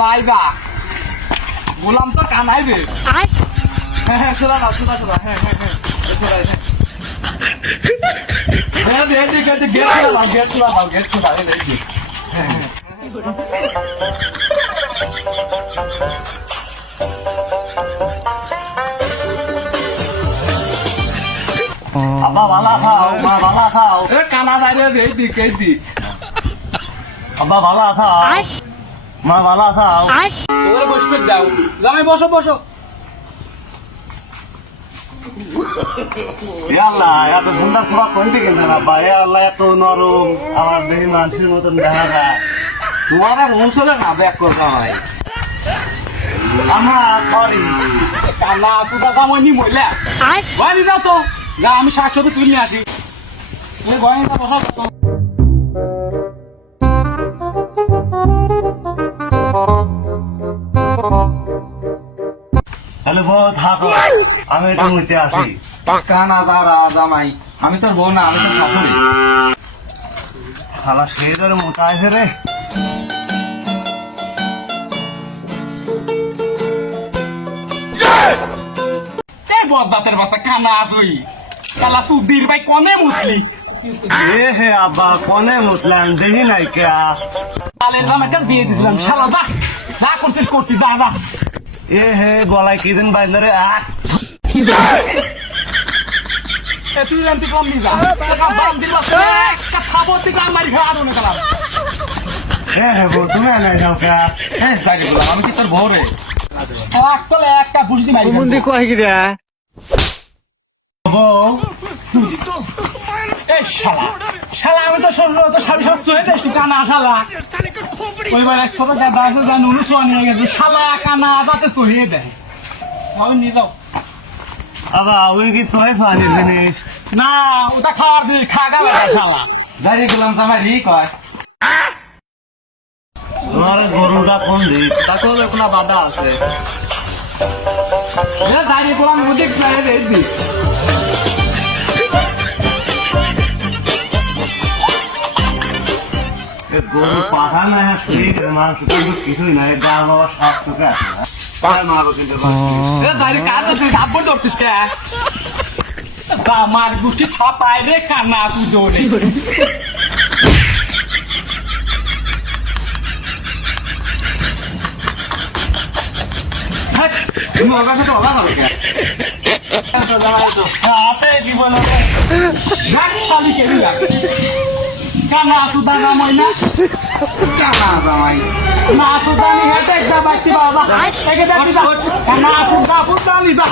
viva গোলাম তো কানাই রে হ্যাঁ শোনা না শোনা হ্যাঁ গেট খোলা আব্বা ভালা খাও মা ভালা খাও কানা বাইরে এই দি আব্বা ভালা খাও মা ভালা খাও ওরে বসবে দাও জামাই বসো আল্লাহ এত সুন্দর সুরা কোনতে কিনতেন আব্বা আল্লাহ এত নরম আমার দেহি মানুষের মতন দেখা যায় তোমার আর অনুসরণ না ব্যাক করতে হয় আমার সরি কানা সুদা জামাই নি মইলা বাড়ি যাও তো যা আমি শাকসবজি তুলে নিয়ে আসি তুমি গয়না বসা তো তাহলে বউ থাকো আমি তো মুইতে আসি কানা যারা জামাই আমি তোর বউ না আমি তোর শাশুড়ি খালা সেই ধরে মোটা আছে রে বদাতের বাচ্চা কানা তুই কালা সুদির ভাই কনে মুসলি এ হে আব্বা কোনে মুতলাম দেখি নাই কে কালের জামাইটা দিয়ে দিছিলাম শালা যা করছিস যা এ হে গলায় কি দিন বাইন্দে রে তুই রান্তি কম নি যা বাম দিল কথা বলতে গা মারি খাওয়া না কালা এ হে বউ তুমি নাই যাও কে হ্যাঁ সাইডে বললাম আমি কি তোর বউ রে একতলে একটা বুঝি মারি কয় কি রে বউ এই শালা আমি তো শুনলো তো স্বামী স্বাস্থ্য হয়ে যাই তুই কানা শালা পরিবার একসাথে গাদা আছে যা নুনু সোয়া নিয়ে গেছে শালা কানা তাতে চড়িয়ে দেয় আমি নিয়ে যাও আবা ওই কি সবাই ফানি জিনিস না ওটা খাওয়ার দিন খাগা লাগা শালা দাঁড়িয়ে গেলাম জামাই রি কয় তোমার গরুটা কোন দিক তারপরে কোনো বাধা আছে দাঁড়িয়ে কোলাম ওদিক দিক গরু পাঠা না শরীর মাছ কিন্তু কিছুই নাই গা বাবা সব তোকে আছে মারবো কিন্তু দাঁড়িয়ে কাজ তুই কাপড় ধরতিস কে আমার গোষ্ঠী খাপায় রে কানা তুই দৌড়ে তুমি ওর কাছে তো অবাক হবে কে হাতে জীবন শালি কে দিয়া কানা সুদা না মইনা কানা জামাই না সুদা নি হেতে একটা বাকি বাবা একে দেখি কানা সুদা ফুটালি দা